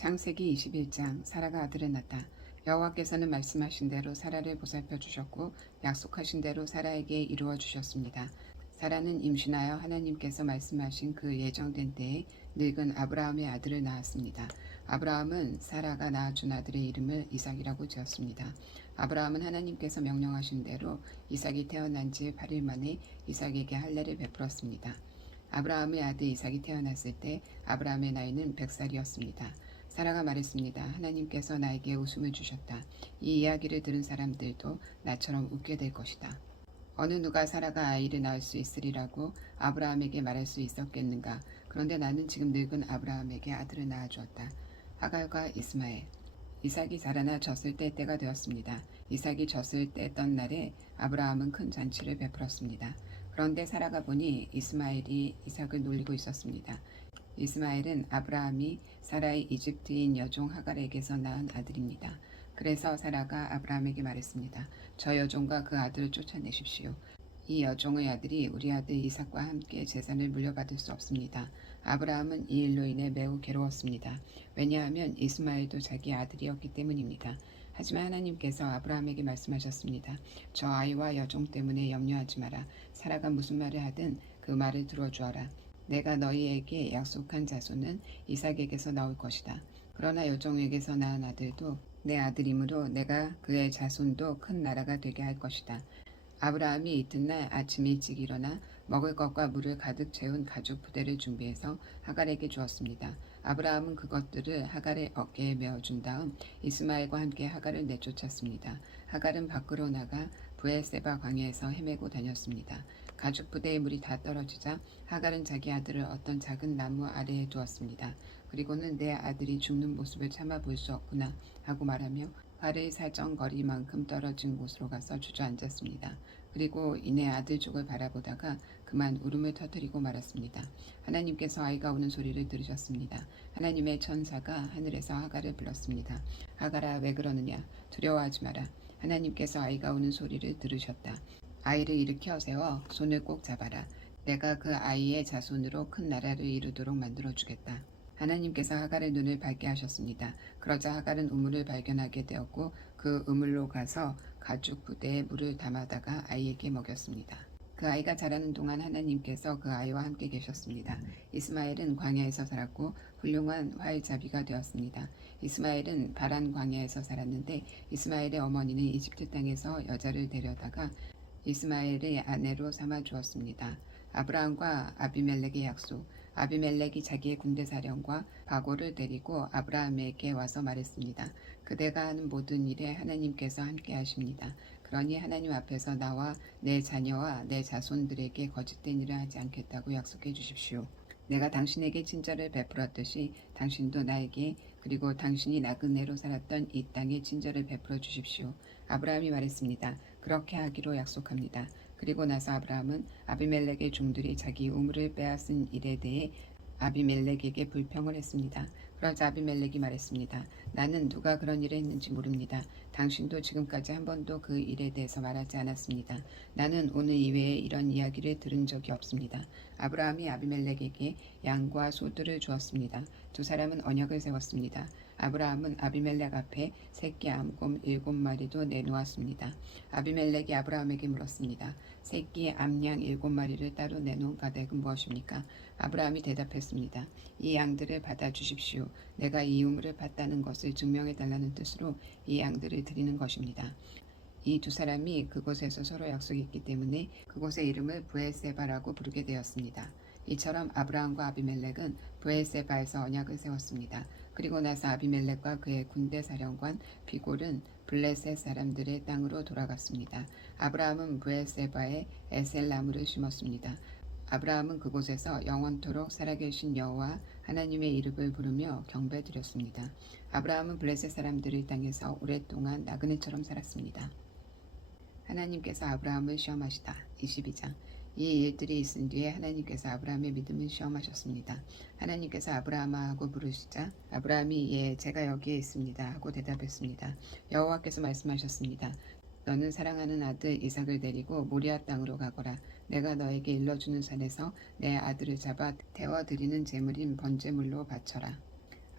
창세기 21장 사라가 아들을 낳았다. 여호와께서는 말씀하신 대로 사라를 보살펴 주셨고 약속하신 대로 사라에게 이루어 주셨습니다. 사라는 임신하여 하나님께서 말씀하신 그 예정된 때에 늙은 아브라함의 아들을 낳았습니다. 아브라함은 사라가 낳아준 아들의 이름을 이삭이라고 지었습니다. 아브라함은 하나님께서 명령하신 대로 이삭이 태어난 지 8일 만에 이삭에게 할례를 베풀었습니다. 아브라함의 아들 이삭이 태어났을 때 아브라함의 나이는 100살이었습니다. 사라가 말했습니다. 하나님께서 나에게 웃음을 주셨다. 이 이야기를 들은 사람들도 나처럼 웃게 될 것이다. 어느 누가 사라가 아이를 낳을 수 있으리라고 아브라함에게 말할 수 있었겠는가. 그런데 나는 지금 늙은 아브라함에게 아들을 낳아주었다. 하갈과 이스마엘. 이삭이 자라나 젖을 뗄 때가 되었습니다. 이삭이 젖을 떼던 날에 아브라함은 큰 잔치를 베풀었습니다. 그런데 사라가 보니 이스마엘이 이삭을 놀리고 있었습니다. 이스마엘은 아브라함이 사라의 이집트인 여종 하갈에게서 낳은 아들입니다. 그래서 사라가 아브라함에게 말했습니다. 저 여종과 그 아들을 쫓아내십시오. 이 여종의 아들이 우리 아들 이삭과 함께 재산을 물려받을 수 없습니다. 아브라함은 이 일로 인해 매우 괴로웠습니다. 왜냐하면 이스마엘도 자기 아들이었기 때문입니다. 하지만 하나님께서 아브라함에게 말씀하셨습니다. 저 아이와 여종 때문에 염려하지 마라. 사라가 무슨 말을 하든 그 말을 들어주어라. 내가 너희에게 약속한 자손은 이삭에게서 나올 것이다. 그러나 여종에게서 낳은 아들도 내 아들이므로 내가 그의 자손도 큰 나라가 되게 할 것이다. 아브라함이 이튿날 아침 일찍 일어나 먹을 것과 물을 가득 채운 가죽 부대를 준비해서 하갈에게 주었습니다. 아브라함은 그것들을 하갈의 어깨에 메어준 다음 이스마엘과 함께 하갈을 내쫓았습니다. 하갈은 밖으로 나가 브엘세바 광야에서 헤매고 다녔습니다. 가죽 부대의 물이 다 떨어지자 하갈은 자기 아들을 어떤 작은 나무 아래에 두었습니다. 그리고는 내 아들이 죽는 모습을 참아 볼 수 없구나 하고 말하며 발을 살정거리만큼 떨어진 곳으로 가서 주저앉았습니다. 그리고 이내 아들 쪽을 바라보다가 그만 울음을 터뜨리고 말았습니다. 하나님께서 아이가 우는 소리를 들으셨습니다. 하나님의 천사가 하늘에서 하갈을 불렀습니다. 하갈아, 왜 그러느냐? 두려워하지 마라. 하나님께서 아이가 우는 소리를 들으셨다. 아이를 일으켜 세워 손을 꼭 잡아라. 내가 그 아이의 자손으로 큰 나라를 이루도록 만들어주겠다. 하나님께서 하갈의 눈을 밝게 하셨습니다. 그러자 하갈은 우물을 발견하게 되었고 그 우물로 가서 가죽 부대에 물을 담아다가 아이에게 먹였습니다. 그 아이가 자라는 동안 하나님께서 그 아이와 함께 계셨습니다. 이스마엘은 광야에서 살았고 훌륭한 활자비가 되었습니다. 이스마엘은 바란 광야에서 살았는데 이스마엘의 어머니는 이집트 땅에서 여자를 데려다가 이스마엘의 아내로 삼아 주었습니다. 아브라함과 아비멜렉의 약속. 아비멜렉이 자기의 군대 사령과 바고를 데리고 아브라함에게 와서 말했습니다. 그대가 하는 모든 일에 하나님께서 함께 하십니다. 그러니 하나님 앞에서 나와 내 자녀와 내 자손들에게 거짓된 일을 하지 않겠다고 약속해 주십시오. 내가 당신에게 친절을 베풀었듯이 당신도 나에게 그리고 당신이 나그네로 살았던 이 땅에 친절을 베풀어 주십시오. 아브라함이 말했습니다. 그렇게 하기로 약속합니다. 그리고 나서 아브라함은 아비멜렉의 종들이 자기 우물을 빼앗은 일에 대해 아비멜렉에게 불평을 했습니다. 그러자 아비멜렉이 말했습니다. 나는 누가 그런 일을 했는지 모릅니다. 당신도 지금까지 한 번도 그 일에 대해서 말하지 않았습니다. 나는 오늘 이외에 이런 이야기를 들은 적이 없습니다. 아브라함이 아비멜렉에게 양과 소들을 주었습니다. 두 사람은 언약을 세웠습니다. 아브라함은 아비멜렉 앞에 새끼 암곰 7마리도 내놓았습니다. 아비멜렉이 아브라함에게 물었습니다. 새끼 암양 7마리를 따로 내놓은 가액은 무엇입니까? 아브라함이 대답했습니다. 이 양들을 받아주십시오. 내가 이 우물을 팠다는 것을 증명해달라는 뜻으로 이 양들을 드리는 것입니다. 이 두 사람이 그곳에서 서로 약속했기 때문에 그곳의 이름을 브엘세바라고 부르게 되었습니다. 이처럼 아브라함과 아비멜렉은 브엘세바에서 언약을 세웠습니다. 그리고 나서 아비멜렉과 그의 군대 사령관 비골은 블레셋 사람들의 땅으로 돌아갔습니다. 아브라함은 브엘세바에 에셀나무를 심었습니다. 아브라함은 그곳에서 영원토록 살아계신 여호와 하나님의 이름을 부르며 경배드렸습니다. 아브라함은 블레셋 사람들의 땅에서 오랫동안 나그네처럼 살았습니다. 하나님께서 아브라함을 시험하시다. 22장. 이 일들이 있은 뒤에 하나님께서 아브라함의 믿음을 시험하셨습니다. 하나님께서 아브라함아 하고 부르시자 아브라함이 예, 제가 여기에 있습니다 하고 대답했습니다. 여호와께서 말씀하셨습니다. 너는 사랑하는 아들 이삭을 데리고 모리아 땅으로 가거라. 내가 너에게 일러주는 산에서 내 아들을 잡아 태워드리는 제물인 번제물로 바쳐라.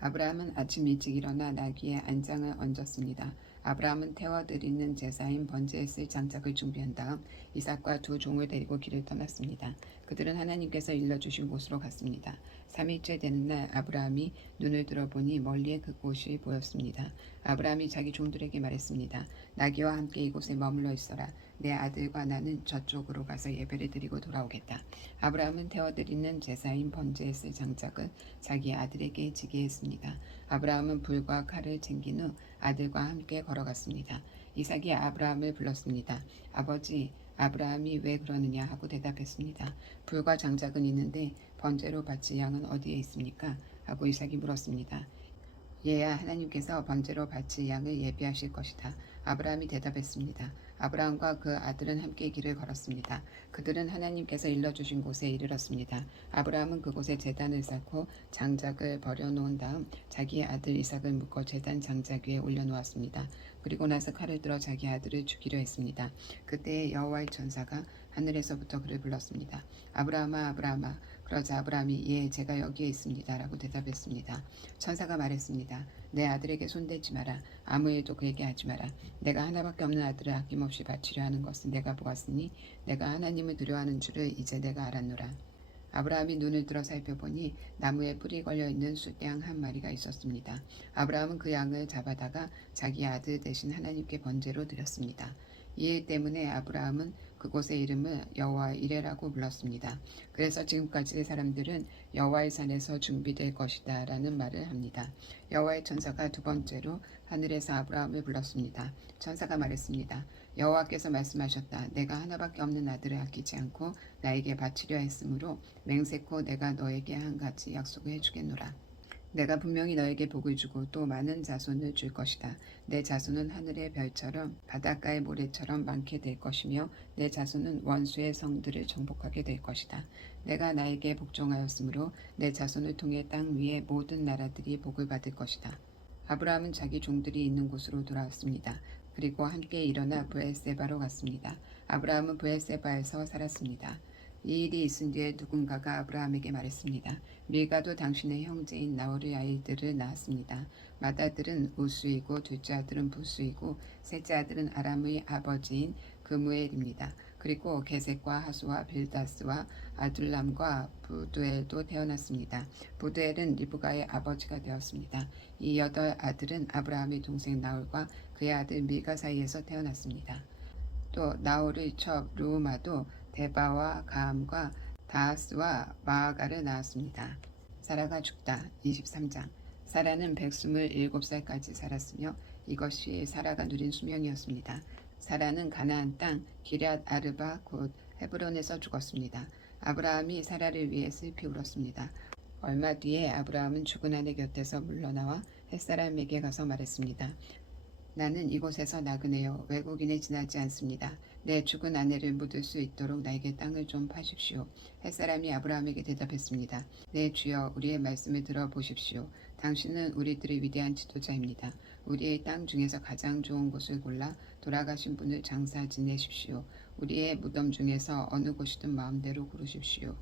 아브라함은 아침 일찍 일어나 나귀의 안장을 얹었습니다. 아브라함은 태워드리는 제사인 번제에 쓸 장작을 준비한 다음 이삭과 두 종을 데리고 길을 떠났습니다. 그들은 하나님께서 일러주신 곳으로 갔습니다. 3일째 되는 날 아브라함이 눈을 들어보니 멀리에 그곳이 보였습니다. 아브라함이 자기 종들에게 말했습니다. 나귀와 함께 이곳에 머물러 있어라. 내 아들과 나는 저쪽으로 가서 예배를 드리고 돌아오겠다. 아브라함은 태워드리는 제사인 번제에 쓸 장작을 자기 아들에게 지게 했습니다. 아브라함은 불과 칼을 챙긴 후 아들과 함께 걸어갔습니다. 이삭이 아브라함을 불렀습니다. 아버지, 아브라함이 왜 그러느냐 하고 대답했습니다. 불과 장작은 있는데 번제로 바칠 양은 어디에 있습니까? 하고 이삭이 물었습니다. 얘야, 하나님께서 번제로 바칠 양을 예비하실 것이다. 아브라함이 대답했습니다. 아브라함과 그 아들은 함께 길을 걸었습니다. 그들은 하나님께서 일러주신 곳에 이르렀습니다. 아브라함은 그곳에 제단을 쌓고 장작을 버려놓은 다음 자기 아들 이삭을 묶어 제단 장작 위에 올려놓았습니다. 그리고 나서 칼을 들어 자기 아들을 죽이려 했습니다. 그때 여호와의 천사가 하늘에서부터 그를 불렀습니다. 아브라함아, 아브라함아. 그러자 아브라함이 예, 제가 여기에 있습니다. 라고 대답했습니다. 천사가 말했습니다. 내 아들에게 손대지 마라. 아무 일도 그에게 하지 마라. 내가 하나밖에 없는 아들을 아낌없이 바치려 하는 것은 내가 보았으니 내가 하나님을 두려워하는 줄을 이제 내가 알았노라. 아브라함이 눈을 들어 살펴보니 나무에 뿔이 걸려있는 숫양 한 마리가 있었습니다. 아브라함은 그 양을 잡아다가 자기 아들 대신 하나님께 번제로 드렸습니다. 이 일 때문에 아브라함은 그곳의 이름을 여호와 이레라고 불렀습니다. 그래서 지금까지 사람들은 여호와의 산에서 준비될 것이다 라는 말을 합니다. 여호와의 천사가 두 번째로 하늘에서 아브라함을 불렀습니다. 천사가 말했습니다. 여호와께서 말씀하셨다. 내가 하나밖에 없는 아들을 아끼지 않고 나에게 바치려 했으므로 맹세코 내가 너에게 한 가지 약속을 해주겠노라. 내가 분명히 너에게 복을 주고 또 많은 자손을 줄 것이다. 내 자손은 하늘의 별처럼 바닷가의 모래처럼 많게 될 것이며 내 자손은 원수의 성들을 정복하게 될 것이다. 내가 나에게 복종하였으므로 내 자손을 통해 땅 위의 모든 나라들이 복을 받을 것이다. 아브라함은 자기 종들이 있는 곳으로 돌아왔습니다. 그리고 함께 일어나 브엘세바로 갔습니다. 아브라함은 브엘세바에서 살았습니다. 이 일이 있은 뒤에 누군가가 아브라함에게 말했습니다. 밀가도 당신의 형제인 나홀의 아이들을 낳았습니다. 맏아들은 우스이고 둘째 아들은 부스이고 셋째 아들은 아람의 아버지인 그무엘입니다. 그리고 게셋과 하수와 빌다스와 아둘람과 부두엘도 태어났습니다. 부두엘은 리브가의 아버지가 되었습니다. 이 8아들은 아브라함의 동생 나홀과 그의 아들 밀가 사이에서 태어났습니다. 또 나홀의 첩 루우마도 데바와 가함과 다하스와 마아가를 낳았습니다. 사라가 죽다. 23장. 사라는 127살까지 살았으며 이것이 사라가 누린 수명이었습니다. 사라는 가나안 땅 기럇 아르바 곧 헤브론에서 죽었습니다. 아브라함이 사라를 위해 슬피 울었습니다. 얼마 뒤에 아브라함은 죽은 아내 곁에서 물러나와 햇사람에게 가서 말했습니다. 나는 이곳에서 나그네요. 외국인에 지나지 않습니다. 내 죽은 아내를 묻을 수 있도록 나에게 땅을 좀 파십시오. 햇사람이 아브라함에게 대답했습니다. 네 주여, 우리의 말씀을 들어보십시오. 당신은 우리들의 위대한 지도자입니다. 우리의 땅 중에서 가장 좋은 곳을 골라 돌아가신 분을 장사 지내십시오. 우리의 무덤 중에서 어느 곳이든 마음대로 고르십시오.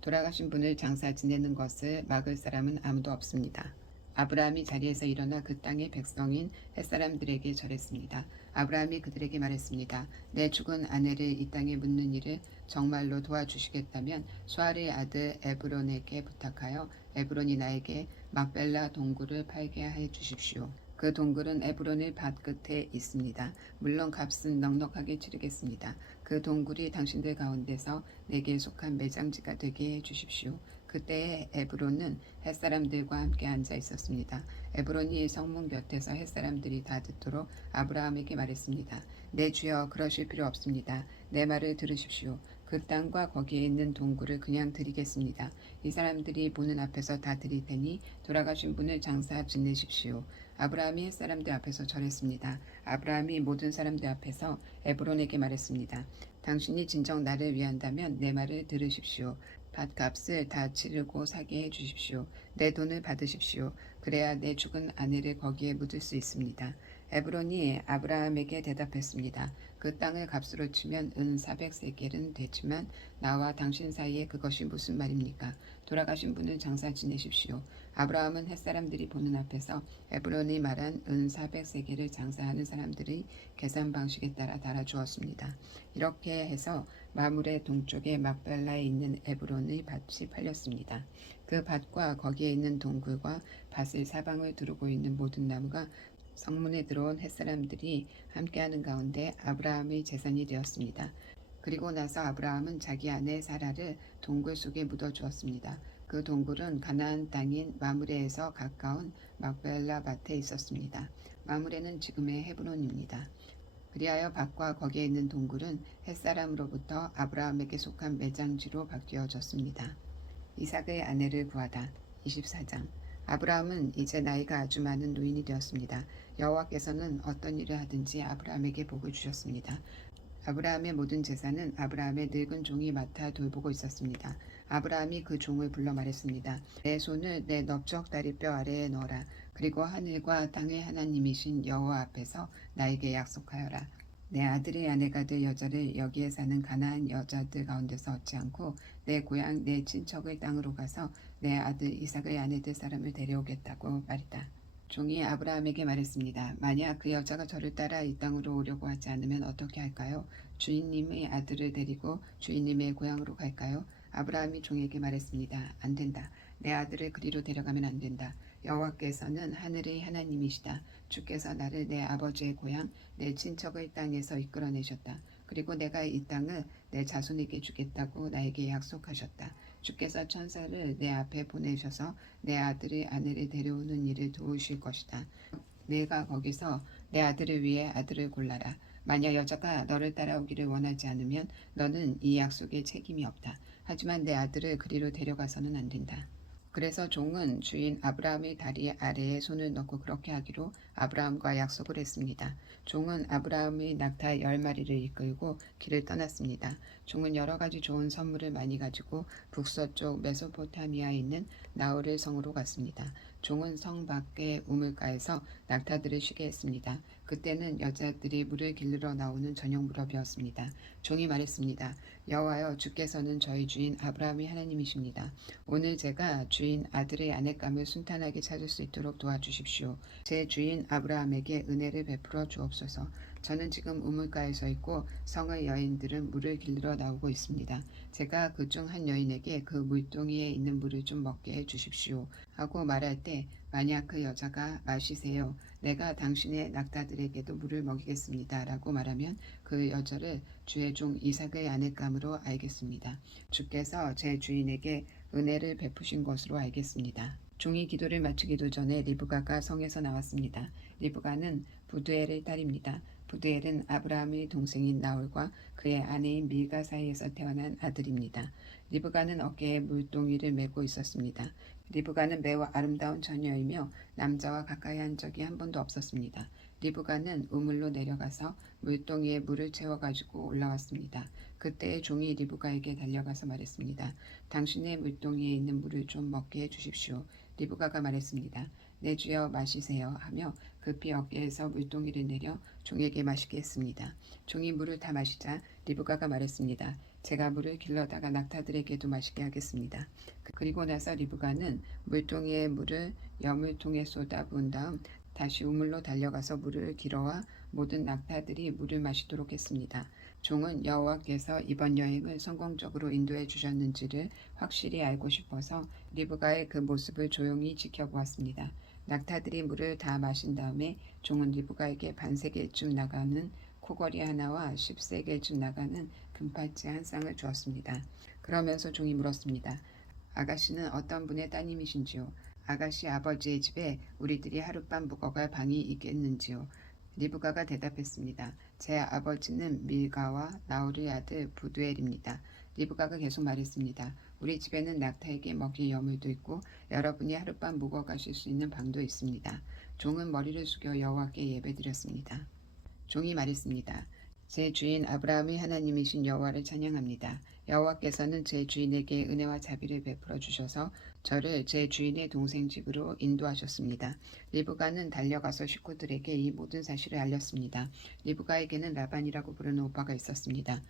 돌아가신 분을 장사 지내는 것을 막을 사람은 아무도 없습니다. 아브라함이 자리에서 일어나 그 땅의 백성인 햇사람들에게 절했습니다. 아브라함이 그들에게 말했습니다. 내 죽은 아내를 이 땅에 묻는 일을 정말로 도와주시겠다면 수알의 아들 에브론에게 부탁하여 에브론이 나에게 막벨라 동굴을 팔게 해 주십시오. 그 동굴은 에브론의 밭 끝에 있습니다. 물론 값은 넉넉하게 치르겠습니다. 그 동굴이 당신들 가운데서 내게 속한 매장지가 되게 해 주십시오. 그때에 에브론은 햇사람들과 함께 앉아 있었습니다. 에브론이 성문 곁에서 햇사람들이 다 듣도록 아브라함에게 말했습니다. 내 주여, 그러실 필요 없습니다. 내 말을 들으십시오. 그 땅과 거기에 있는 동굴을 그냥 드리겠습니다. 이 사람들이 보는 앞에서 다 드릴 테니 돌아가신 분을 장사 지내십시오. 아브라함이 햇사람들 앞에서 절했습니다. 아브라함이 모든 사람들 앞에서 에브론에게 말했습니다. 당신이 진정 나를 위한다면 내 말을 들으십시오. 밭값을 다 치르고 사게 해주십시오. 내 돈을 받으십시오. 그래야 내 죽은 아내를 거기에 묻을 수 있습니다. 에브론이 아브라함에게 대답했습니다. 그 땅을 값으로 치면 은 400세겔은 되지만 나와 당신 사이에 그것이 무슨 말입니까? 돌아가신 분은 장사 지내십시오. 아브라함은 햇사람들이 보는 앞에서 헤브론이 말한 은 400세겔을 장사하는 사람들의 계산 방식에 따라 달아주었습니다. 이렇게 해서 마물의 동쪽에 막벨라에 있는 에브론의 밭이 팔렸습니다. 그 밭과 거기에 있는 동굴과 밭을 사방을 두르고 있는 모든 나무가 성문에 들어온 햇사람들이 함께하는 가운데 아브라함의 재산이 되었습니다. 그리고 나서 아브라함은 자기 아내 사라를 동굴 속에 묻어주었습니다. 그 동굴은 가나안 땅인 마므레에서 가까운 막벨라 밭에 있었습니다. 마므레는 지금의 헤브론입니다. 그리하여 밭과 거기에 있는 동굴은 햇사람으로부터 아브라함에게 속한 매장지로 바뀌어졌습니다. 이삭의 아내를 구하다. 24장. 아브라함은 이제 나이가 아주 많은 노인이 되었습니다. 여호와께서는 어떤 일을 하든지 아브라함에게 복을 주셨습니다. 아브라함의 모든 재산은 아브라함의 늙은 종이 맡아 돌보고 있었습니다. 아브라함이 그 종을 불러 말했습니다. 내 손을 내 넓적 다리뼈 아래에 넣어라. 그리고 하늘과 땅의 하나님이신 여호와 앞에서 나에게 약속하여라. 내 아들의 아내가 될 여자를 여기에 사는 가나안 여자들 가운데서 얻지 않고 내 고향 내 친척의 땅으로 가서 내 아들 이삭의 아내 될 사람을 데려오겠다고 말이다. 종이 아브라함에게 말했습니다. 만약 그 여자가 저를 따라 이 땅으로 오려고 하지 않으면 어떻게 할까요? 주인님의 아들을 데리고 주인님의 고향으로 갈까요? 아브라함이 종에게 말했습니다. 안 된다. 내 아들을 그리로 데려가면 안 된다. 여호와께서는 하늘의 하나님이시다. 주께서 나를 내 아버지의 고향, 내 친척의 땅에서 이끌어내셨다. 그리고 내가 이 땅을 내 자손에게 주겠다고 나에게 약속하셨다. 주께서 천사를 내 앞에 보내셔서 내 아들의 아내를 데려오는 일을 도우실 것이다. 내가 거기서 내 아들을 위해 아들을 골라라. 만약 여자가 너를 따라오기를 원하지 않으면 너는 이 약속에 책임이 없다. 하지만 내 아들을 그리로 데려가서는 안 된다. 그래서 종은 주인 아브라함의 다리 아래에 손을 넣고 그렇게 하기로 아브라함과 약속을 했습니다. 종은 아브라함의 낙타 10마리를 이끌고 길을 떠났습니다. 종은 여러 가지 좋은 선물을 많이 가지고 북서쪽 메소포타미아에 있는 나홀의 성으로 갔습니다. 종은 성 밖의 우물가에서 낙타들을 쉬게 했습니다. 그때는 여자들이 물을 길르러 나오는 저녁 무렵이었습니다. 종이 말했습니다. 여호와여, 주께서는 저희 주인 아브라함의 하나님이십니다. 오늘 제가 주인 아들의 아내감을 순탄하게 찾을 수 있도록 도와주십시오. 제 주인 아브라함에게 은혜를 베풀어 주옵소서. 저는 지금 우물가에 서 있고 성의 여인들은 물을 길러 나오고 있습니다. 제가 그 중 한 여인에게 그 물동이에 있는 물을 좀 먹게 해 주십시오. 하고 말할 때 만약 그 여자가 마시세요. 내가 당신의 낙타들에게도 물을 먹이겠습니다. 라고 말하면 그 여자를 주의 종 이삭의 아내감으로 알겠습니다. 주께서 제 주인에게 은혜를 베푸신 것으로 알겠습니다. 종이 기도를 마치기도 전에 리브가가 성에서 나왔습니다. 리브가는 부두엘의 딸입니다. 부두엘은 아브라함의 동생인 나홀과 그의 아내인 밀가 사이에서 태어난 아들입니다. 리브가는 어깨에 물동이를 메고 있었습니다. 리브가는 매우 아름다운 처녀이며 남자와 가까이 한 적이 한 번도 없었습니다. 리브가는 우물로 내려가서 물동이에 물을 채워가지고 올라왔습니다. 그때 종이 리브가에게 달려가서 말했습니다. 당신의 물동이에 있는 물을 좀 먹게 해주십시오. 리브가가 말했습니다. 내 주여 마시세요 하며 급히 어깨에서 물동이를 내려 종에게 마시게 했습니다. 종이 물을 다 마시자 리브가가 말했습니다. 제가 물을 길러다가 낙타들에게도 마시게 하겠습니다. 그리고 나서 리브가는 물동이의 물을 여물통에 쏟아 부은 다음 다시 우물로 달려가서 물을 길어와 모든 낙타들이 물을 마시도록 했습니다. 종은 여호와께서 이번 여행을 성공적으로 인도해 주셨는지를 확실히 알고 싶어서 리브가의 그 모습을 조용히 지켜보았습니다. 낙타들이 물을 다 마신 다음에 종은 리브가에게 반세겔쯤 나가는 코걸이 하나와 10세겔쯤 나가는 금팔찌 한 쌍을 주었습니다. 그러면서 종이 물었습니다. 아가씨는 어떤 분의 따님이신지요? 아가씨 아버지의 집에 우리들이 하룻밤 묵어갈 방이 있겠는지요? 리브가가 대답했습니다. 제 아버지는 밀가와 나홀의 아들 부두엘입니다. 리브가가 계속 말했습니다. 우리 집에는 낙타에게 먹일 여물도 있고 여러분이 하룻밤 묵어가실 수 있는 방도 있습니다. 종은 머리를 숙여 여호와께 예배드렸습니다. 종이 말했습니다. 제 주인 아브라함의 하나님이신 여호와를 찬양합니다. 여호와께서는 제 주인에게 은혜와 자비를 베풀어 주셔서 저를 제 주인의 동생 집으로 인도하셨습니다. 리브가는 달려가서 식구들에게 이 모든 사실을 알렸습니다. 리브가에게는 라반이라고 부르는 오빠가 있었습니다.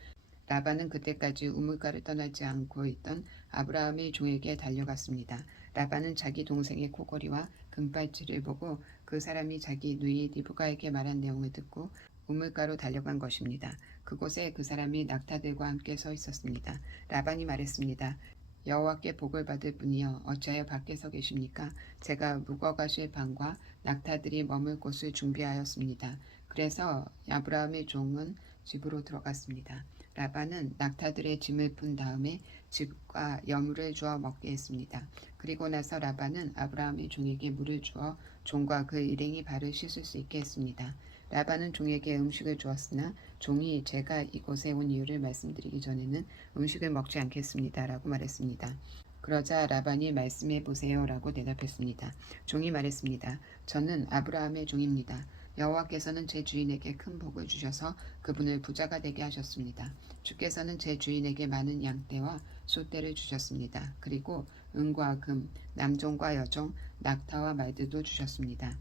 라반은 그때까지 우물가를 떠나지 않고 있던 아브라함의 종에게 달려갔습니다. 라반은 자기 동생의 코골이와 금발치를 보고 그 사람이 자기 누이 리브가에게 말한 내용을 듣고 우물가로 달려간 것입니다. 그곳에 그 사람이 낙타들과 함께 서 있었습니다. 라반이 말했습니다. 여호와께 복을 받을 뿐이여 어찌하여 밖에 서 계십니까? 제가 묵어가실 방과 낙타들이 머물 곳을 준비하였습니다. 그래서 아브라함의 종은 집으로 들어갔습니다. 라반은 낙타들의 짐을 푼 다음에 집과 여물을 주어 먹게 했습니다. 그리고 나서 라반은 아브라함의 종에게 물을 주어 종과 그 일행이 발을 씻을 수 있게 했습니다. 라반은 종에게 음식을 주었으나 종이 제가 이곳에 온 이유를 말씀드리기 전에는 음식을 먹지 않겠습니다. 라고 말했습니다. 그러자 라반이 말씀해 보세요. 라고 대답했습니다. 종이 말했습니다. 저는 아브라함의 종입니다. 여호와께서는 제 주인에게 큰 복을 주셔서 그분을 부자가 되게 하셨습니다. 주께서는 제 주인에게 많은 양떼와 소떼를 주셨습니다. 그리고 은과 금, 남종과 여종, 낙타와 말들도 주셨습니다.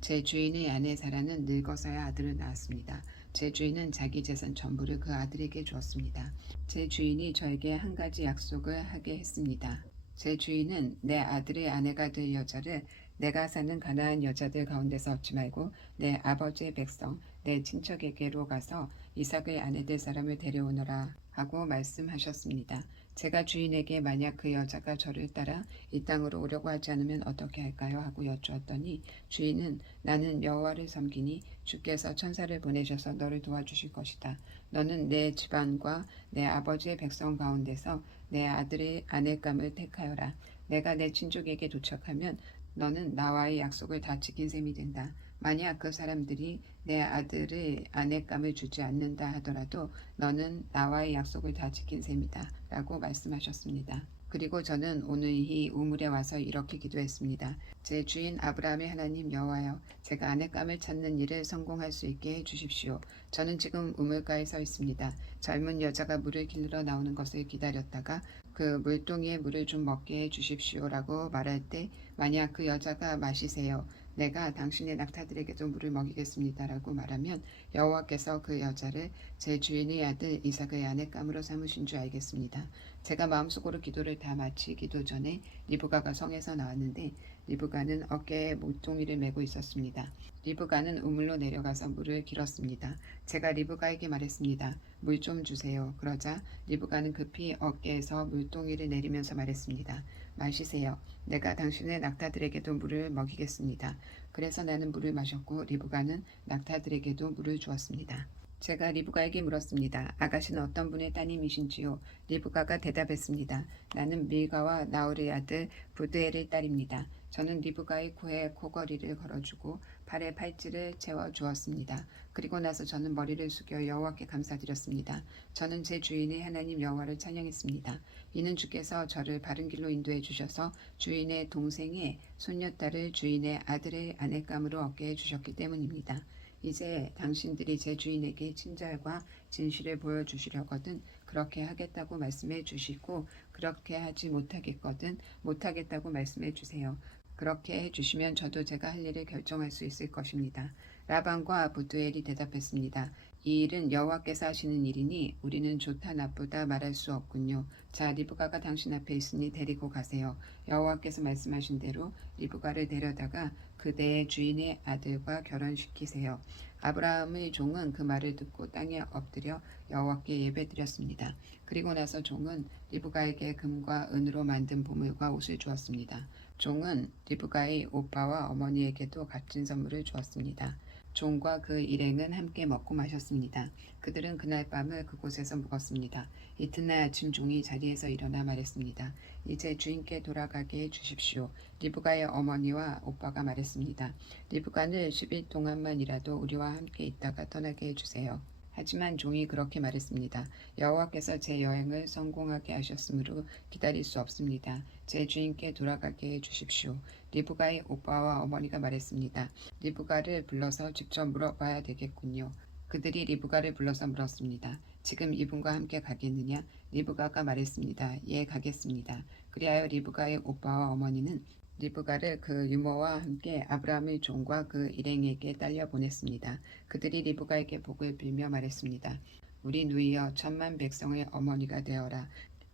제 주인의 아내 사라는 늙어서야 아들을 낳았습니다. 제 주인은 자기 재산 전부를 그 아들에게 주었습니다. 제 주인이 저에게 한 가지 약속을 하게 했습니다. 제 주인은 내 아들의 아내가 될 여자를 내가 사는 가나안 여자들 가운데서 얻지 말고 내 아버지의 백성, 내 친척에게로 가서 이삭의 아내 될 사람을 데려오너라 하고 말씀하셨습니다. 제가 주인에게 만약 그 여자가 저를 따라 이 땅으로 오려고 하지 않으면 어떻게 할까요? 하고 여쭈었더니 주인은 나는 여호와를 섬기니 주께서 천사를 보내셔서 너를 도와주실 것이다. 너는 내 집안과 내 아버지의 백성 가운데서 내 아들의 아내감을 택하여라. 내가 내 친족에게 도착하면 너는 나와의 약속을 다 지킨 셈이 된다. 만약 그 사람들이 내 아들의 아내감을 주지 않는다 하더라도 너는 나와의 약속을 다 지킨 셈이다. 라고 말씀하셨습니다. 그리고 저는 오늘이 우물에 와서 이렇게 기도했습니다. 제 주인 아브라함의 하나님 여호와여, 제가 아내감을 찾는 일을 성공할 수 있게 해주십시오. 저는 지금 우물가에 서 있습니다. 젊은 여자가 물을 길러 나오는 것을 기다렸다가 그 물동이에 물을 좀 먹게 해주십시오라고 말할 때 만약 그 여자가 마시세요. 내가 당신의 낙타들에게도 물을 먹이겠습니다라고 말하면 여호와께서 그 여자를 제 주인의 아들 이삭의 아내감으로 삼으신 줄 알겠습니다. 제가 마음속으로 기도를 다 마치기도 전에 리브가가 성에서 나왔는데 리브가는 어깨에 물동이를 메고 있었습니다. 리브가는 우물로 내려가서 물을 길었습니다. 제가 리브가에게 말했습니다. 물 좀 주세요. 그러자 리브가는 급히 어깨에서 물동이를 내리면서 말했습니다. 마시세요. 내가 당신의 낙타들에게도 물을 먹이겠습니다. 그래서 나는 물을 마셨고 리브가는 낙타들에게도 물을 주었습니다. 제가 리브가에게 물었습니다. 아가씨는 어떤 분의 따님이신지요? 리브가가 대답했습니다. 나는 밀가와 나홀의 아들 부드엘의 딸입니다. 저는 리브가의 코에 코걸이를 걸어주고 팔에 팔찌를 채워주었습니다. 그리고 나서 저는 머리를 숙여 여호와께 감사드렸습니다. 저는 제 주인의 하나님 여호와를 찬양했습니다. 이는 주께서 저를 바른 길로 인도해 주셔서 주인의 동생의 손녀딸을 주인의 아들의 아내감으로 얻게 해주셨기 때문입니다. 이제 당신들이 제 주인에게 친절과 진실을 보여주시려거든 그렇게 하겠다고 말씀해 주시고 그렇게 하지 못하겠거든 못하겠다고 말씀해 주세요. 그렇게 해주시면 저도 제가 할 일을 결정할 수 있을 것입니다. 라반과 부두엘이 대답했습니다. 이 일은 여호와께서 하시는 일이니 우리는 좋다 나쁘다 말할 수 없군요. 자, 리브가가 당신 앞에 있으니 데리고 가세요. 여호와께서 말씀하신 대로 리브가를 데려다가 그대의 주인의 아들과 결혼시키세요. 아브라함의 종은 그 말을 듣고 땅에 엎드려 여호와께 예배드렸습니다. 그리고 나서 종은 리브가에게 금과 은으로 만든 보물과 옷을 주었습니다. 종은 리브가의 오빠와 어머니에게도 값진 선물을 주었습니다. 종과 그 일행은 함께 먹고 마셨습니다. 그들은 그날 밤을 그곳에서 묵었습니다. 이튿날 아침 종이 자리에서 일어나 말했습니다. 이제 주인께 돌아가게 해주십시오. 리브가의 어머니와 오빠가 말했습니다. 리브가는 10일 동안만이라도 우리와 함께 있다가 떠나게 해주세요. 하지만 종이 그렇게 말했습니다. 여호와께서 제 여행을 성공하게 하셨으므로 기다릴 수 없습니다. 제 주인께 돌아가게 해주십시오. 리브가의 오빠와 어머니가 말했습니다. 리브가를 불러서 직접 물어봐야 되겠군요. 그들이 리브가를 불러서 물었습니다. 지금 이분과 함께 가겠느냐? 리브가가 말했습니다. 예, 가겠습니다. 그리하여 리브가의 오빠와 어머니는 리브가를 그 유모와 함께 아브라함의 종과 그 일행에게 딸려 보냈습니다. 그들이 리브가에게 복을 빌며 말했습니다. 우리 누이여 천만 백성의 어머니가 되어라.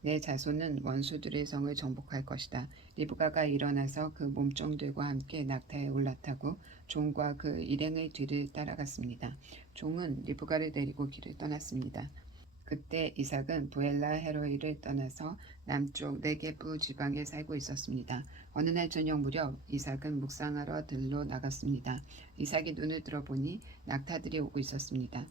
내 자손은 원수들의 성을 정복할 것이다. 리브가가 일어나서 그 몸종들과 함께 낙타에 올라타고 종과 그 일행의 뒤를 따라갔습니다. 종은 리브가를 데리고 길을 떠났습니다. 그때 이삭은 부엘라 헤로이를 떠나서 남쪽 네게부 지방에 살고 있었습니다. 어느 날 저녁 무렵 이삭은 묵상하러 들로 나갔습니다. 이삭이 눈을 들어보니 낙타들이 오고 있었습니다.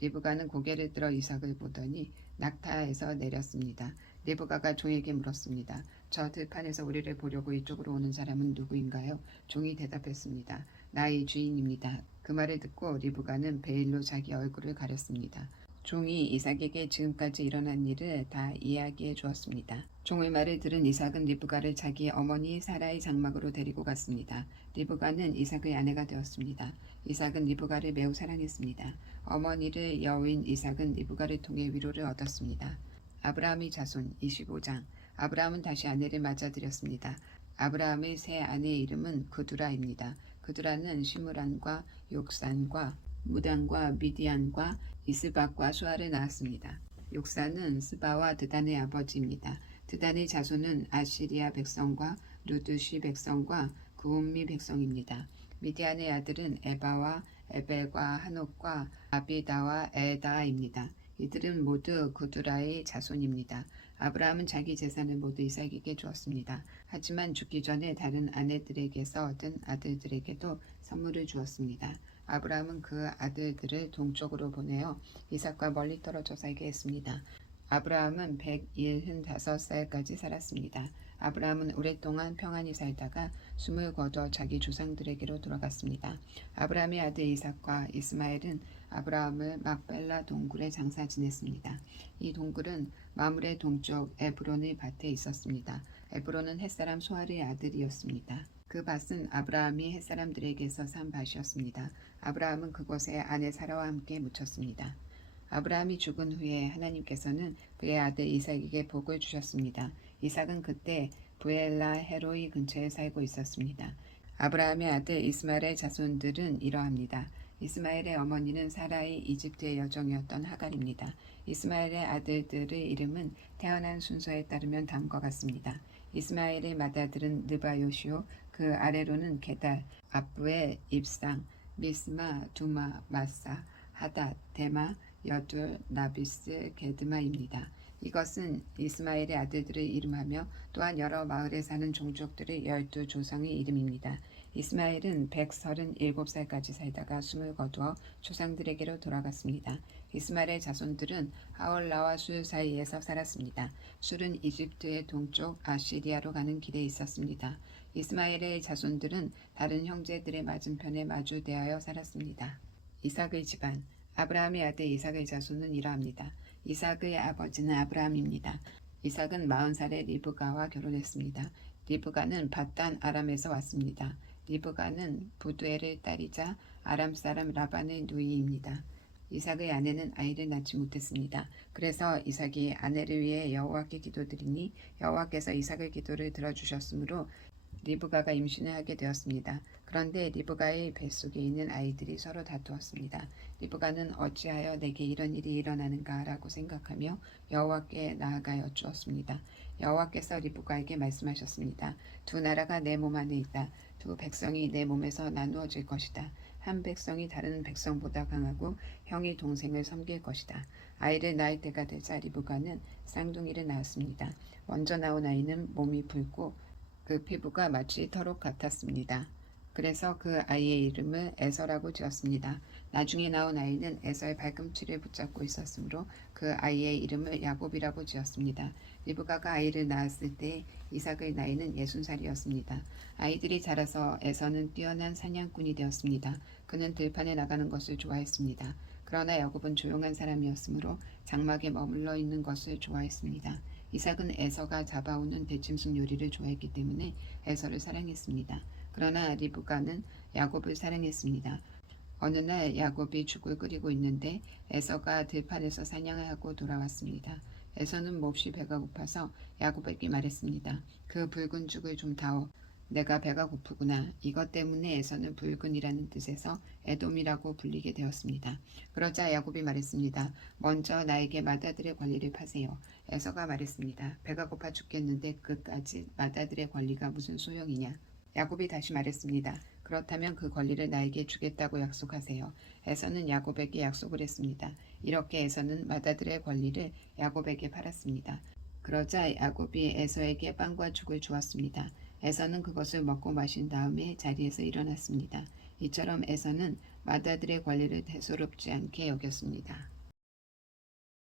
리브가는 고개를 들어 이삭을 보더니 낙타에서 내렸습니다. 리브가가 종에게 물었습니다. 저 들판에서 우리를 보려고 이쪽으로 오는 사람은 누구인가요? 종이 대답했습니다. 나의 주인입니다. 그 말을 듣고 리브가는 베일로 자기 얼굴을 가렸습니다. 종이 이삭에게 지금까지 일어난 일을 다 이야기해 주었습니다. 종의 말을 들은 이삭은 리브가를 자기 어머니 사라의 장막으로 데리고 갔습니다. 리브가는 이삭의 아내가 되었습니다. 이삭은 리브가를 매우 사랑했습니다. 어머니를 여우인 이삭은 리브가를 통해 위로를 얻었습니다. 아브라함의 자손 25장. 아브라함은 다시 아내를 맞아들였습니다. 아브라함의 새 아내의 이름은 그두라입니다. 그두라는 시므란과 욕산과 무단과 미디안과 이스박과 수아를 낳았습니다. 욕산은 스바와 드단의 아버지입니다. 드단의 자손은 아시리아 백성과 루드시 백성과 구음미 백성입니다. 미디안의 아들은 에바와 에벨과 한옥과 아비다와 에다입니다. 이들은 모두 그두라의 자손입니다. 아브라함은 자기 재산을 모두 이삭에게 주었습니다. 하지만 죽기 전에 다른 아내들에게서 얻은 아들들에게도 선물을 주었습니다. 아브라함은 그 아들들을 동쪽으로 보내어 이삭과 멀리 떨어져 살게 했습니다. 아브라함은 175살까지 살았습니다. 아브라함은 오랫동안 평안히 살다가 숨을 거둬 자기 조상들에게로 돌아갔습니다. 아브라함의 아들 이삭과 이스마엘은 아브라함을 막벨라 동굴에 장사 지냈습니다. 이 동굴은 마물의 동쪽 에브론의 밭에 있었습니다. 에브론은 햇사람 소알의 아들이었습니다. 그 밭은 아브라함이 햇사람들에게서 산 밭이었습니다. 아브라함은 그곳에 아내 사라와 함께 묻혔습니다. 아브라함이 죽은 후에 하나님께서는 그의 아들 이삭에게 복을 주셨습니다. 이삭은 그때 부엘라 헤로이 근처에 살고 있었습니다. 아브라함의 아들 이스마엘의 자손들은 이러합니다. 이스마엘의 어머니는 사라의 이집트의 여종이었던 하갈입니다. 이스마엘의 아들들의 이름은 태어난 순서에 따르면 다음과 같습니다. 이스마엘의 맏아들은 느바요시오, 그 아래로는 게달, 압부의 입상, 미스마, 두마, 마사, 하닷, 데마, 여둘, 나비스, 게드마입니다. 이것은 이스마엘의 아들들의 이름하며 또한 여러 마을에 사는 종족들의 12조상의 이름입니다. 이스마엘은 137살까지 살다가 숨을 거두어 조상들에게로 돌아갔습니다. 이스마엘의 자손들은 하올라와 술 사이에서 살았습니다. 술은 이집트의 동쪽 아시리아로 가는 길에 있었습니다. 이스마엘의 자손들은 다른 형제들의 맞은편에 마주 대하여 살았습니다. 이삭의 집안. 아브라함의 아들 이삭의 자손은 이러합니다. 이삭의 아버지는 아브라함입니다. 이삭은 40살에 리브가와 결혼했습니다. 리브가는 밧단 아람에서 왔습니다. 리브가는 부두엘의 딸이자 아람 사람 라반의 누이입니다. 이삭의 아내는 아이를 낳지 못했습니다. 그래서 이삭이 아내를 위해 여호와께 기도드리니 여호와께서 이삭의 기도를 들어주셨으므로 리브가가 임신을 하게 되었습니다. 그런데 리브가의 뱃속에 있는 아이들이 서로 다투었습니다. 리브가는 어찌하여 내게 이런 일이 일어나는가 라고 생각하며 여호와께 나아가 여쭈었습니다. 여호와께서 리브가에게 말씀하셨습니다. 두 나라가 내 몸 안에 있다. 두 백성이 내 몸에서 나누어질 것이다. 한 백성이 다른 백성보다 강하고 형이 동생을 섬길 것이다. 아이를 낳을 때가 되자 리브가는 쌍둥이를 낳았습니다. 먼저 나온 아이는 몸이 붉고 그 피부가 마치 털옷 같았습니다. 그래서 그 아이의 이름을 에서라고 지었습니다. 나중에 나온 아이는 에서의 발꿈치를 붙잡고 있었으므로 그 아이의 이름을 야곱이라고 지었습니다. 리브가가 아이를 낳았을 때 이삭의 나이는 60살이었습니다. 아이들이 자라서 에서는 뛰어난 사냥꾼이 되었습니다. 그는 들판에 나가는 것을 좋아했습니다. 그러나 야곱은 조용한 사람이었으므로 장막에 머물러 있는 것을 좋아했습니다. 이삭은 에서가 잡아오는 대짐승 요리를 좋아했기 때문에 에서를 사랑했습니다. 그러나 리브가는 야곱을 사랑했습니다. 어느 날 야곱이 죽을 끓이고 있는데 에서가 들판에서 사냥을 하고 돌아왔습니다. 에서는 몹시 배가 고파서 야곱에게 말했습니다. 그 붉은 죽을 좀 다오. 내가 배가 고프구나. 이것 때문에 에서는 붉은이라는 뜻에서 에돔이라고 불리게 되었습니다. 그러자 야곱이 말했습니다. 먼저 나에게 맏아들의 권리를 파세요. 에서가 말했습니다. 배가 고파 죽겠는데 그까지 맏아들의 권리가 무슨 소용이냐. 야곱이 다시 말했습니다. 그렇다면 그 권리를 나에게 주겠다고 약속하세요. 에서는 야곱에게 약속을 했습니다. 이렇게 에서는 맏아들의 권리를 야곱에게 팔았습니다. 그러자 야곱이 에서에게 빵과 죽을 주었습니다. 에서는 그것을 먹고 마신 다음에 자리에서 일어났습니다. 이처럼 에서는 맏아들의 권리를 대수롭지 않게 여겼습니다.